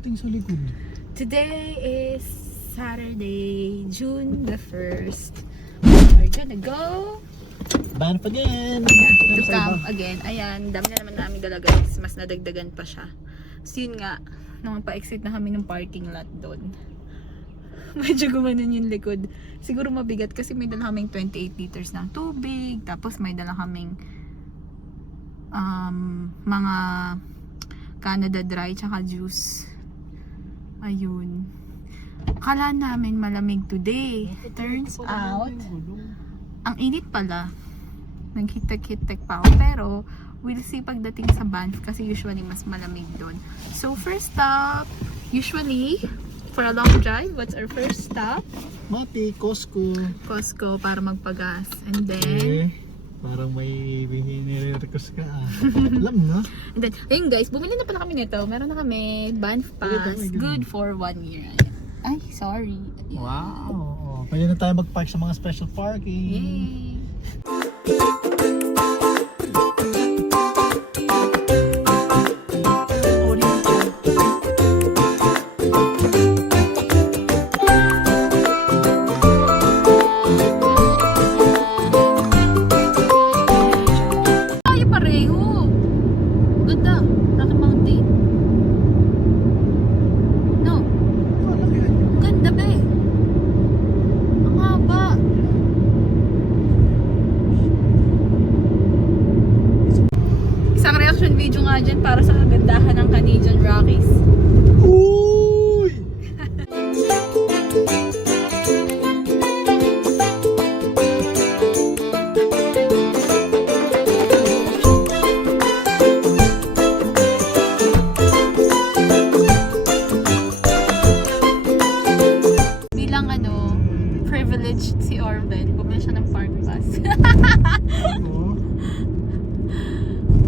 Ting sa likod. Today is Saturday, June the 1st. We're gonna go Banff again! to camp again. Ayan, dami na naman namin dala guys. Mas nadagdagan pa siya. So yun nga, nung pa-exit na kami ng parking lot doon. Medyo gumanon yung likod. Siguro mabigat kasi may dala kaming 28 liters ng tubig. Tapos may dala kaming mga Canada Dry tsaka juice. Ayun. Akala namin malamig today. Turns out, ang init pala. Naghitek-hitek pa ako. Pero, we'll see pagdating sa Banff kasi usually mas malamig doon. So, first stop, usually, for a long drive, what's our first stop? Mati, Costco. Costco para magpagas. And then, Parang may nire-request ka Alam na. and then, ayun guys, bumili na pala kami nito. Meron na kami Banff Pass. Good for 1 year. Ay, sorry. Wow! Pwede na tayo mag-park sa mga special parking. Yay! Ay, pareho. Ganda. Rocky Mountain. No. Ganda ba eh. Ang haba. Isang reaction video nga dyan para sa kagandahan ng Canadian Rockies. Uy! Bilang privileged si Orben, bumili siya ng park pass. Oo.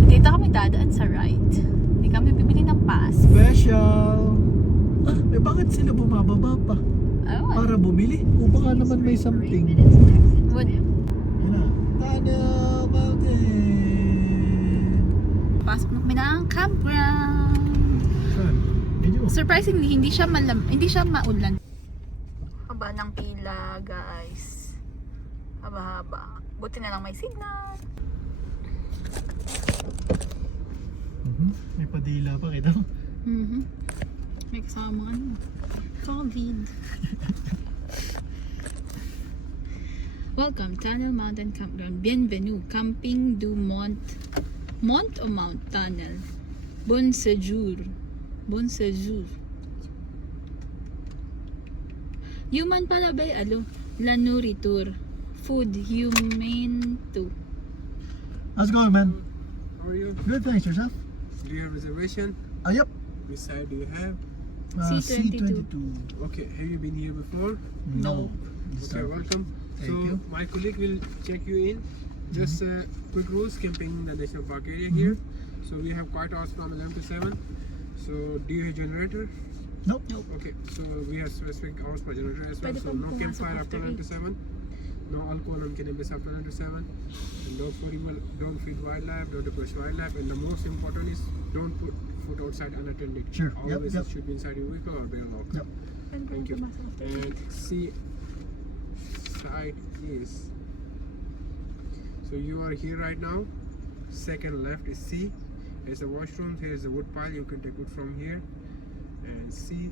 Dito kami dadaan sa right. Hindi kami bibili ng pass. Special! Bakit sila bumababa pa? Ewan. Para bumili? O baka naman may something. Wood. Yan na. Tunnel Mountain! Pasok na kami ng campground. Saan? Medyo. Surprisingly, hindi siya maulan. Haba ng pila, guys. Haba-haba. Buti na lang may signal. May padila pa kita. May kasama COVID. Welcome, Tunnel Mountain Campground. Bienvenue, Camping du Mont. Mont o Mount Tunnel? Bon séjour. Bon séjour. Human pala ba La nourriture. Food, humane too. How's it going, man? How are you? Good, thanks. Yourself? Do you have reservation? Yep. Which side do you have? C22. Okay, have you been here before? No. Okay, welcome. Thank so you. my colleague will check you in. Just quick rules camping in the national park area here. So we have quiet hours from 11 to 7. So do you have generator? Nope. Okay, so we have specific hours for generator as well. Pwede So pong no pumasok campfire after after 9 to 7. No alcohol on cannabis after 9 to 7. And don't feed wildlife, don't approach wildlife. And the most important is don't put food outside unattended. Sure. Yep, Always yep. it should be inside your vehicle or bare lock. Yep. Thank you. And see side is, so you are here right now. Second left is C. There's the washroom. Here's the wood pile. You can take wood from here. And C,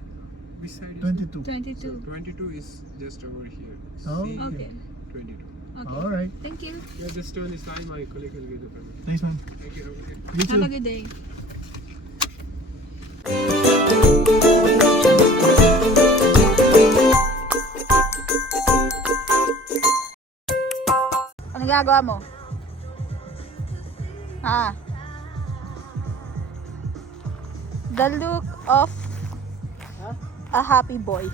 which side is it? 22. 22. 22. 22 is just over here. Oh, C, Okay. 22. Okay. Alright. Thank you. Yeah, just turn this line. My colleague will give the permit. Thanks, man. Thank you. Okay. You Have a too. good day. Ano ginagawa mo? The look of a happy boy.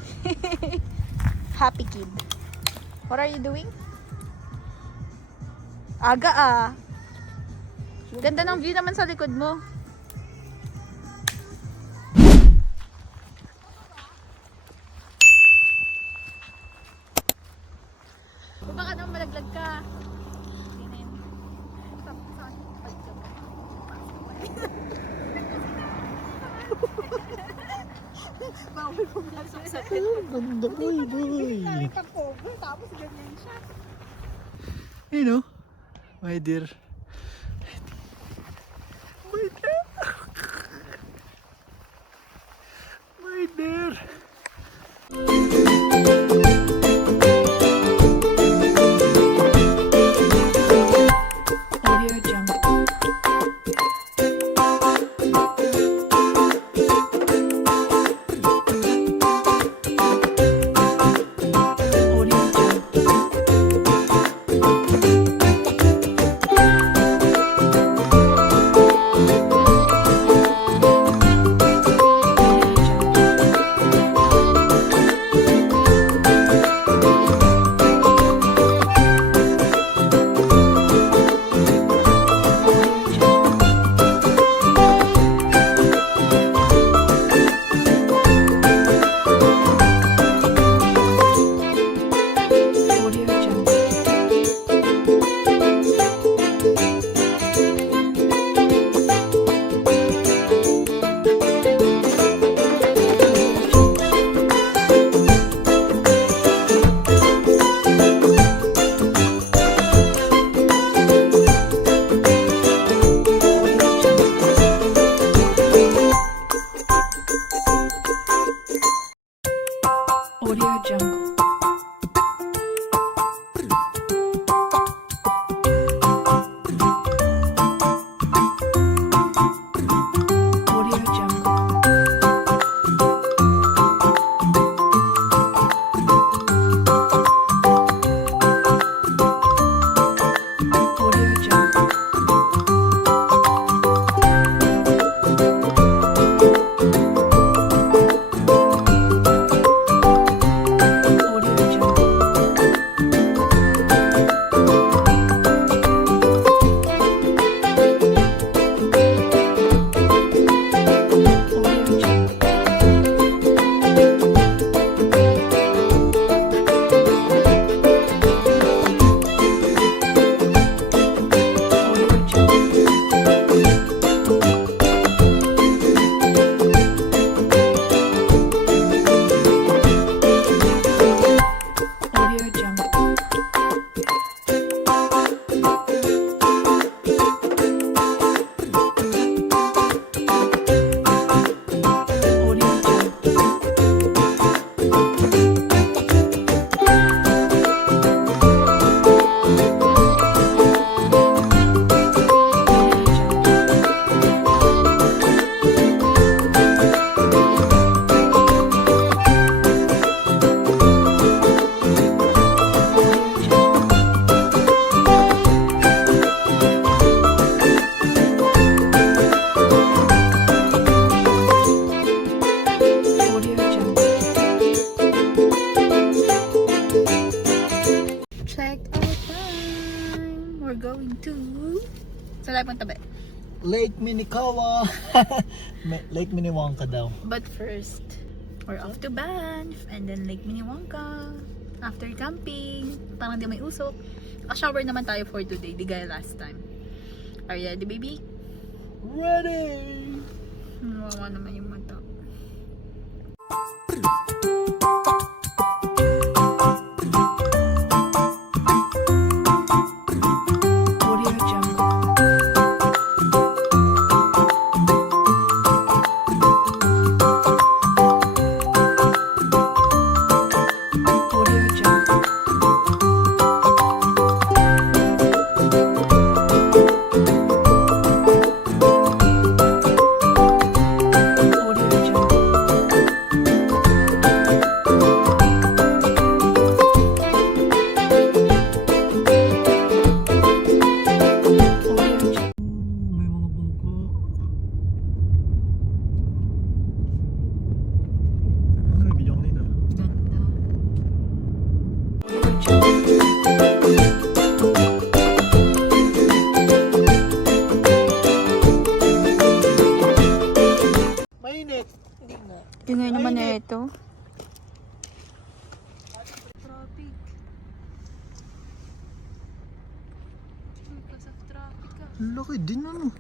Happy kid. What are you doing? Aga Ganda ng view naman sa likod mo. Baka naman malaglag ka. Bawal pumasok sa Ganda, boy, boy. Nakita cover, tapos ganyan siya. You know, my dear. My dear. My dear. Audio Jungle. Audio Jungle. Audio Jungle. Audio Jungle. Audio Jungle. Audio Jungle. Audio Jungle. Audio Jungle. Audio Jungle. Audio Jungle. Audio Jungle. Audio Jungle. Audio Jungle. Audio Jungle. Check out time. We're going to... Saan tayo punta ba? Lake Minikawa. Lake Minnewanka daw. But first, we're off to Banff and then Lake Minnewanka. After camping, parang di may usok. A-shower naman tayo for today, di gaya last time. Are you ready, baby? Ready! Nawawa naman yung mata. Audio Jungle. Audio Jungle. Audio Jungle. Audio Jungle. May mga bangko. Ay, video ko nila. Ganda. Audio Jungle. Mainit. Tingnan naman na ito. Laki din ano.